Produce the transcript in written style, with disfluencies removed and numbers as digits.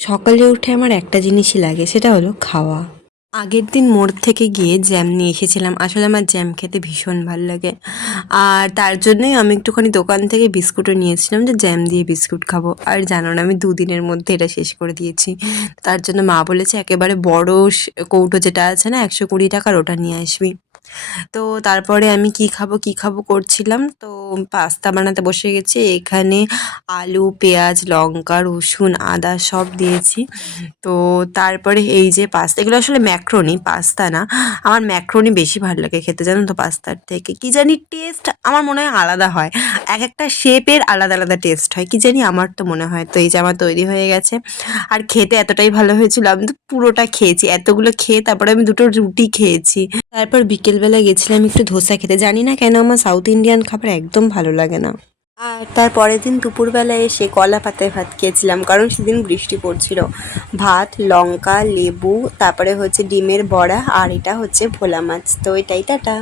সকালে উঠে আমার একটা জিনিসই লাগে, সেটা হলো খাওয়া। আগের দিন মোড় থেকে গিয়ে জ্যাম নিয়ে এসেছিলাম। আসলে আমার জ্যাম খেতে ভীষণ ভাল লাগে। আর তার জন্যই আমি একটুখানি দোকান থেকে বিস্কুটও নিয়ে এসেছিলাম যে জ্যাম দিয়ে বিস্কুট খাবো। আর জানো না আমি ২ দিনের মধ্যে এটা শেষ করে দিয়েছি। তার জন্য মা বলেছে একেবারে বড় কৌটো যেটা আছে না ১২০ টাকার, ওটা নিয়ে আসবি। তো তারপরে আমি কি খাবো করছিলাম, তো পাস্তা বানাতে বসে গেছি। এখানে আলু, পেঁয়াজ, লঙ্কা, রসুন, আদা সব দিয়েছি। তো তারপরে এই যে পাস্তা, এগুলো আসলে ম্যাক্রোনি, পাস্তা না। আমার ম্যাক্রোনি বেশি ভালো লাগে খেতে, জানো তো পাস্তার থেকে। কি জানি টেস্ট আমার মনে হয় আলাদা হয়। একেকটা শেপের আলাদা, আলাদা টেস্ট হয়। কি জানি আমার তো মনে হয়। তো এই যে আমার তৈরি হয়ে গেছে। আর খেতে এতটাই ভালো হয়েছিল, আমি তো পুরোটা খেয়েছি। এতগুলো খেয়ে তারপরে আমি ২টো রুটি খেয়েছি। তারপর বিকেলবেলা গেছিলাম একটু ধোসা খেতে। জানি না কেন আমার সাউথ ইন্ডিয়ান খাবার একদম ভালো লাগে না। আর তার পরের দিন দুপুরবেলায় এসে কলা পাতায় ভাত খেয়েছিলাম, কারণ সেদিন বৃষ্টি পড়ছিল। ভাত, লঙ্কা, লেবু, তারপরে হচ্ছে ডিমের বড়া, আর এটা হচ্ছে ভোলা মাছ। তো এটাই, টাটা।